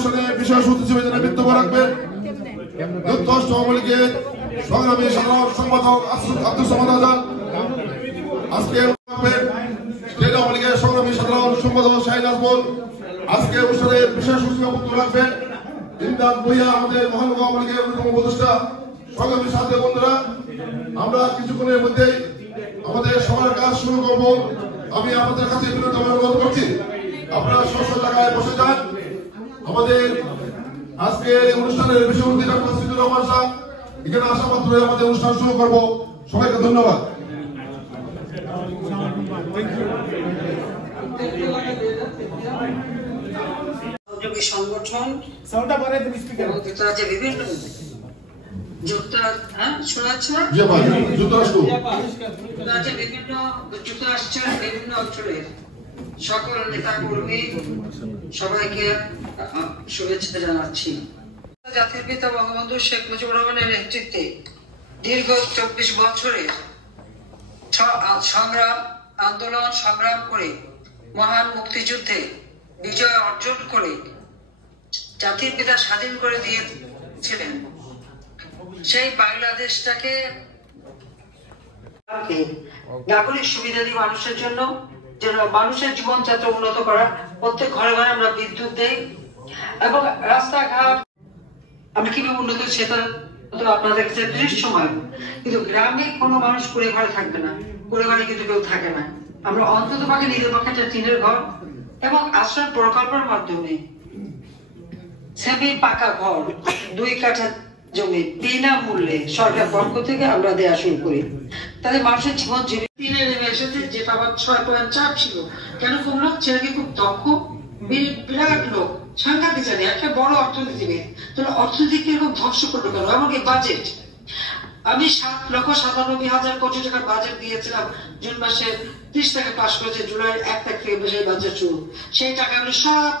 অনুষ্ঠানে বিশেষ অতিথি হিসেবে যারা বক্তব্য রাখবেন যুক্তরাষ্ট্র আওয়ামী লীগের সংগ্রামী সাধারণ সম্পাদক আব্দুল সামাদ আজাদ, আজকে স্টেট আওয়ামী লীগের সংগ্রামী সাধারণ সম্পাদক শাহিদ আজমল, আজকে অনুষ্ঠানে বিশেষ অতিথি বক্তব্য রাখবেন ইমদাদ ভূঁইয়া, আমাদের মহানগর আওয়ামী লীগের অন্যতম উপদেষ্টা। সংগ্রামী সাথী বন্ধুরা, আমরা কিছুক্ষণের মধ্যেই আমাদের সবার কাজ শুরু করব। আমি আপনাদের কাছে বিনীতভাবে অনুরোধ করছি, আপনারা স্ব জায়গায় বসে যান। আমাদের আজকে অনুষ্ঠানের বিষয়বস্তু ডক্টর সিদ্দুর রহমান সাহেব এখানে আসা মাত্রই আমাদের অনুষ্ঠান শুরু করব। সবাইকে ধন্যবাদ। সংগঠন বিভিন্ন যুক্তরাষ্ট্রের বিভিন্ন অঞ্চলের সকল নেতা কর্মী সবাইকে শুভেচ্ছা জানাচ্ছি। জাতির পিতা বঙ্গবন্ধু শেখ মুজিবুর রহমানের নেতৃত্বে দীর্ঘ 24 বছরের সংগ্রাম করে মহান মুক্তিযুদ্ধে বিজয় অর্জন করে জাতির পিতা স্বাধীন করে দিয়েছিলেন। সেই বাংলাদেশটাকে নাগরিক সুবিধা দিয়ে মানুষের জন্য, যেন মানুষের জীবনযাত্রা উন্নত করা, প্রত্যেক ঘরে ঘরে আমরা বিদ্যুৎ দেই এবং রাস্তাঘাট আমরা কিভাবে উন্নত সেটা আপনাদের কাছে দৃশ্যমান। কিন্তু গ্রামে কোনো মানুষ কুড়ে ঘরে থাকবে না, কুড়ে ঘরে কিন্তু কেউ থাকে না। আমরা অন্তত পক্ষে নিজের পক্ষে একটা টিনের ঘর এবং আশ্রয় প্রকল্পের মাধ্যমে সেমি পাকা ঘর 2 কাঠা জমি বিনামূল্যে সরকার পক্ষ থেকে আমরা দেওয়া শুরু করি। তাদের মানুষের জীবন জীবনে নেমে এসেছে, যেটা আবার 6.4 ছিল। কেন কমলো? ছেলেকে খুব দক্ষ, বিরাট লোক, সাংঘাতিক জানি, একটা বড় অর্থনীতিবিদ। তাহলে অর্থনীতি কিরকম ধ্বংস করলো কেন? এমনকি বাজেট, আমি 7,97,000 কোটি টাকার বাজেট দিয়েছিলাম জুন মাসের 30 তারিখে পাশ করেছে, জুলাই 1 তারিখ থেকে সেই বাজেট শুরু। সেই টাকা আমি সব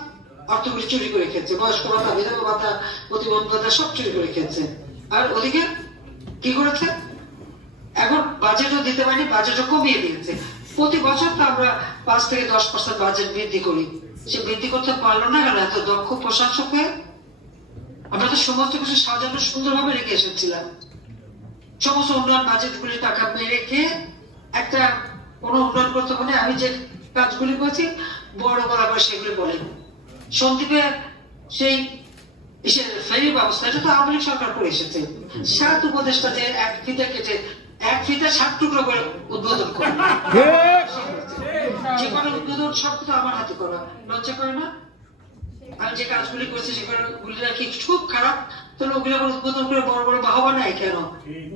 অর্থগুলি চুরি করে খেয়েছে, বয়স্ক ভাতা, বিধবা ভাতা, প্রতিবন্ধী ভাতা সব চুরি করে খেয়েছে। আর ওদিকে কি করেছে? এখন বাজেটও দিতে পারিনি, বাজেটও কমিয়ে দিয়েছে। প্রতি বছর তো আমরা 5 থেকে 10% বাজেট বৃদ্ধি করি, সে বৃদ্ধি করতে পারলো না কেন? এত দক্ষ প্রশাসক হয়ে আমরা তো সমস্ত কিছু সাজানো সুন্দরভাবে রেখে এসেছিলাম। সমস্ত উন্নয়ন বাজেট গুলি টাকা রেখে একটা কোনো উন্নয়ন করতে হলে আমি যে কাজগুলি করেছি বড় বরাবর সেগুলি বলেন। সন্দ্বীপে সেই ফেরির ব্যবস্থা, এটা তো আওয়ামী লীগ সরকার করে এসেছে। 7 উপদেষ্টা যে 1 ফিতে কেটে 1 ফিতে 7 টুকরো করে উদ্বোধন করে, যে কোনো উদ্বোধন সব তো আমার হাতে করা। লজ্জা করে না? আমি যে কাজগুলি করেছি সেগুলি কি খুব খারাপ? তাহলে ওগুলো উদ্বোধন করে বড় বড় বাহবা নাই কেন?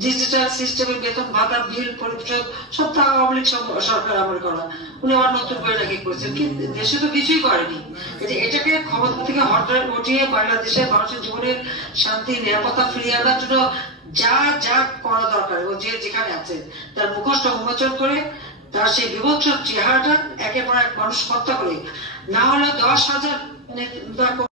ডিজিটাল সিস্টেমে বেতন ভাতা বিল পরিশোধ সব তো আওয়ামী লীগ সরকার আমার করা। উনি আবার নতুন করে নাকি করেছেন, কিন্তু দেশে তো কিছুই করেনি। এটাকে ক্ষমতা থেকে হটিয়ে বাংলাদেশের মানুষের জীবনের শান্তি নিরাপত্তা ফিরিয়ে আনার জন্য যা যা করা দরকার এবং যে যেখানে আছে তার মুখোশটা উন্মোচন করে তার সেই বিভৎস চেহারাটা একের পর এক মানুষ হত্যা করে, না হলে 10,000